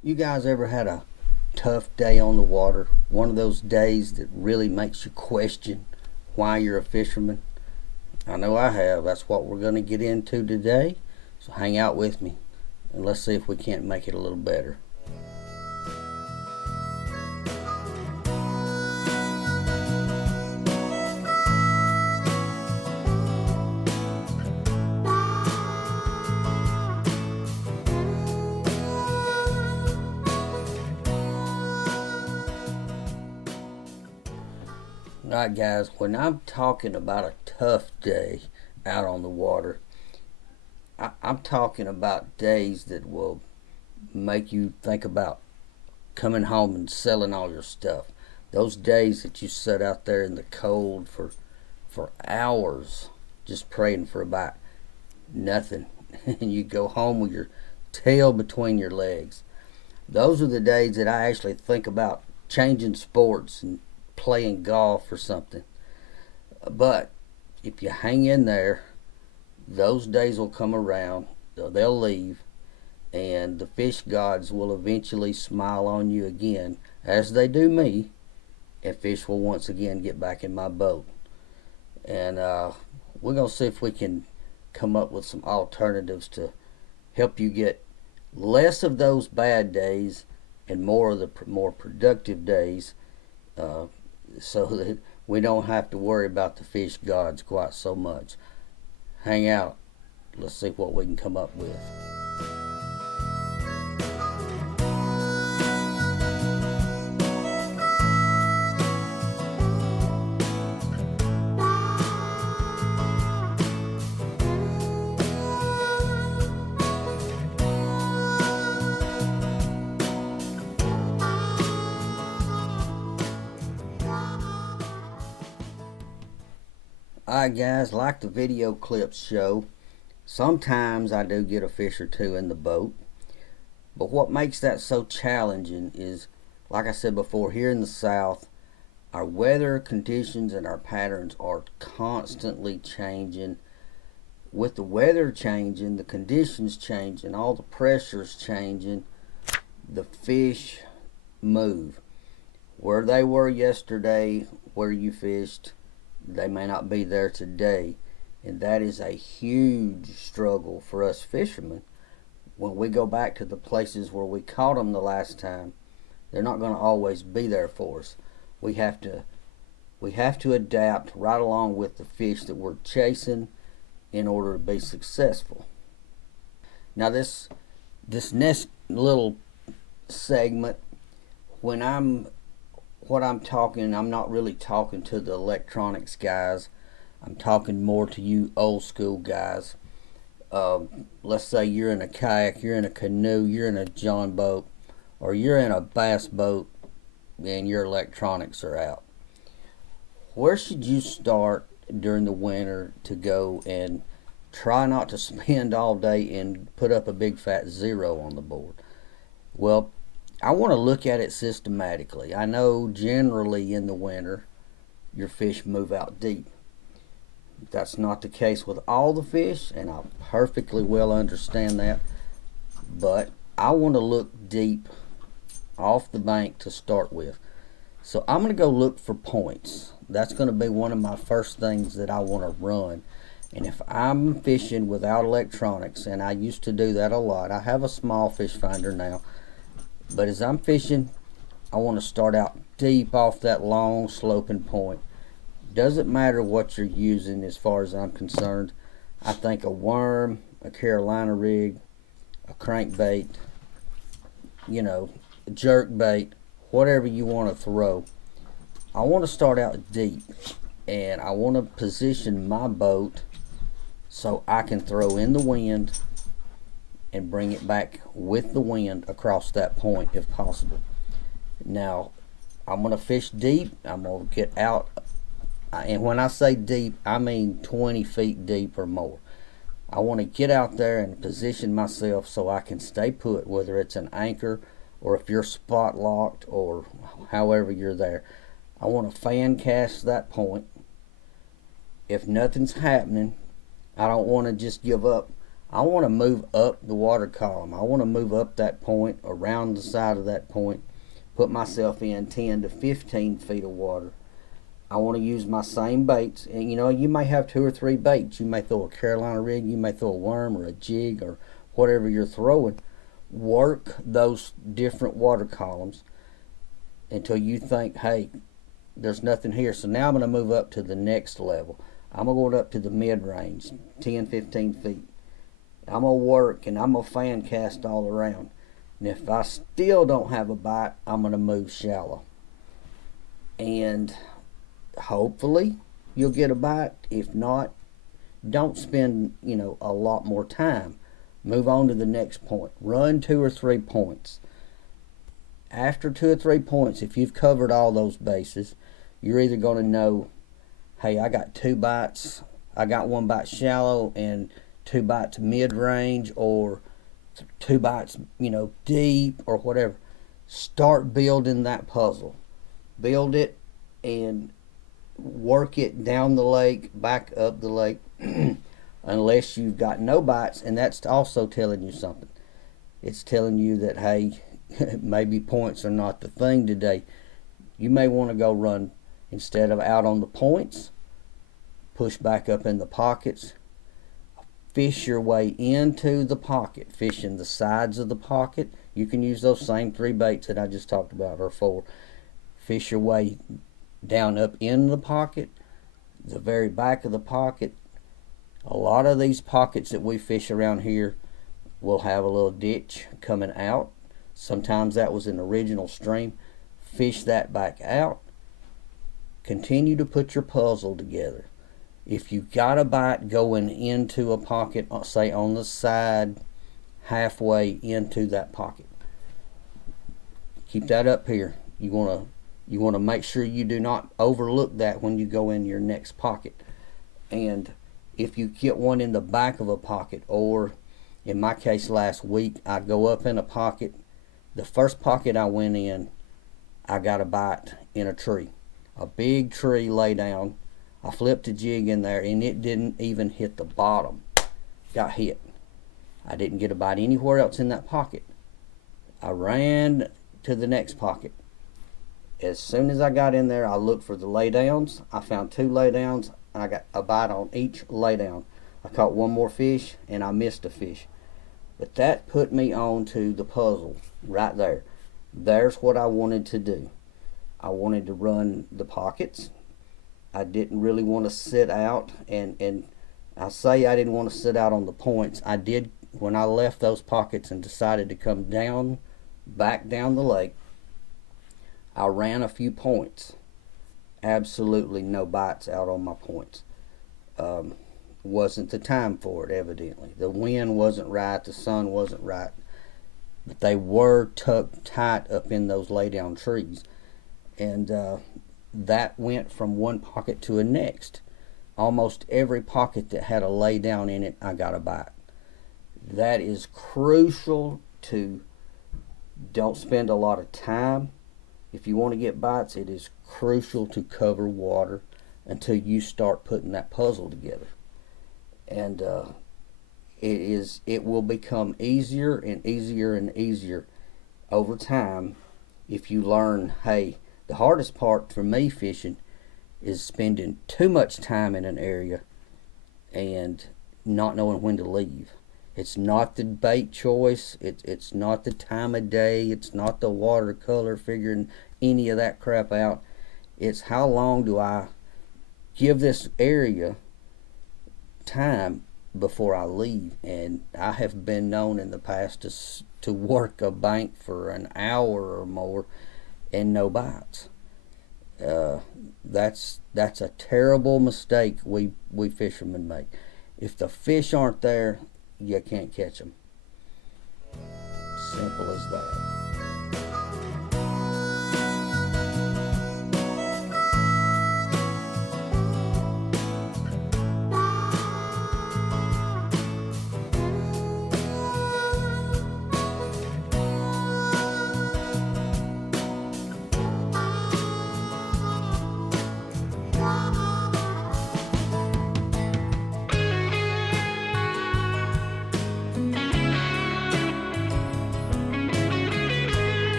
You guys ever had a tough day on the water? One of those days that really makes you question why you're a fisherman? I know I have. That's what we're going to get into today. So hang out with me and let's see if we can't make it a little better. Alright, guys, when I'm talking about a tough day out on the water, I'm talking about days that will make you think about coming home and selling all your stuff. Those days that you sit out there in the cold for hours just praying for about nothing. And you go home with your tail between your legs. Those are the days that I actually think about changing sports and playing golf or something. But if you hang in there, those days will come around, they'll leave, and the fish gods will eventually smile on you again, as they do me, and fish will once again get back in my boat. And we're going to see if we can come up with some alternatives to help you get less of those bad days and more of the more productive days, uh, so that we don't have to worry about the fish gods quite so much. Hang out. Let's see what we can come up with. Alright, guys, like the video clips show, sometimes I do get a fish or two in the boat. But what makes that so challenging is, like I said before, here in the South, our weather conditions and our patterns are constantly changing. With the weather changing, the conditions changing, all the pressures changing, the fish move. Where they were yesterday, where you fished, they may not be there today. And that is a huge struggle for us fishermen. When we go back to the places where we caught them the last time, they're not going to always be there for us. We have to we have to adapt right along with the fish that we're chasing in order to be successful. Now this next little segment, when I'm talking, I'm not really talking to the electronics guys. I'm talking more to you old school guys. Let's say you're in a kayak, you're in a canoe, you're in a john boat, or you're in a bass boat and your electronics are out. Where should you start during the winter to go and try not to spend all day and put up a big fat zero on the board? Well, I want to look at it systematically. I know generally in the winter your fish move out deep. That's not the case with all the fish, and I perfectly well understand that. But I want to look deep off the bank to start with. So I'm going to go look for points. That's going to be one of my first things that I want to run. And if I'm fishing without electronics, and I used to do that a lot, I have a small fish finder now. But as I'm fishing, I want to start out deep off that long sloping point. Doesn't matter what you're using as far as I'm concerned. I think a worm, a Carolina rig, a crankbait, a jerk bait, whatever you want to throw. I want to start out deep, and I want to position my boat so I can throw in the wind and bring it back with the wind across that point if possible. Now, I'm going to fish deep. I'm going to get out, and when I say deep, I mean 20 feet deep or more. I want to get out there and position myself so I can stay put, whether it's an anchor or if you're spot locked or however you're there. I want to fan cast that point. If nothing's happening, I don't want to just give up I want to move up the water column. I want to move up that point, around the side of that point, put myself in 10 to 15 feet of water. I want to use my same baits. And you may have 2 or 3 baits. You may throw a Carolina rig, you may throw a worm or a jig or whatever you're throwing. Work those different water columns until you think, hey, there's nothing here. So now I'm going to move up to the next level. I'm going to go up to the mid-range, 10, 15 feet. I'm going to work and I'm going to fan cast all around. And if I still don't have a bite, I'm going to move shallow. And hopefully you'll get a bite. If not, don't spend, a lot more time. Move on to the next point. Run 2 or 3 points. After 2 or 3 points, if you've covered all those bases, you're either going to know, hey, I got 2 bites. I got 1 bite shallow and 2 bites mid-range, or 2 bites, deep, or whatever. Start building that puzzle. Build it and work it down the lake, back up the lake, unless you've got no bites, and that's also telling you something. It's telling you that, hey, maybe points are not the thing today. You may want to go run, instead of out on the points, push back up in the pockets, fish your way into the pocket, fish in the sides of the pocket. You can use those same 3 baits that I just talked about, or 4. Fish your way down up in the pocket, the very back of the pocket. A lot of these pockets that we fish around here will have a little ditch coming out. Sometimes that was an original stream. Fish that back out. Continue to put your puzzle together. If you got a bite going into a pocket, say on the side, halfway into that pocket, keep that up here. You want to make sure you do not overlook that when you go in your next pocket. And if you get one in the back of a pocket, or in my case last week, I go up in a pocket. The first pocket I went in, I got a bite in a tree. A big tree lay down. I flipped a jig in there and it didn't even hit the bottom. Got hit. I didn't get a bite anywhere else in that pocket. I ran to the next pocket. As soon as I got in there, I looked for the laydowns. I found 2 laydowns. I got a bite on each laydown. I caught 1 more fish and I missed a fish. But that put me on to the puzzle right there. There's what I wanted to do. I wanted to run the pockets. I didn't really want to sit out, and I say I didn't want to sit out on the points. I did when I left those pockets and decided to come down, back down the lake. I ran a few points. Absolutely no bites out on my points. Wasn't the time for it, evidently. The wind wasn't right, the sun wasn't right. But they were tucked tight up in those laydown trees. And that went from one pocket to the next. Almost every pocket that had a laydown in it, I got a bite. That is crucial to don't spend a lot of time. If you want to get bites, it is crucial to cover water until you start putting that puzzle together. And it will become easier and easier and easier over time if you learn, hey, the hardest part for me fishing is spending too much time in an area and not knowing when to leave. It's not the bait choice, it's not the time of day, it's not the watercolor, figuring any of that crap out. It's how long do I give this area time before I leave. And I have been known in the past to work a bank for an hour or more and no bites. That's a terrible mistake we fishermen make. If the fish aren't there, you can't catch them. Simple as that.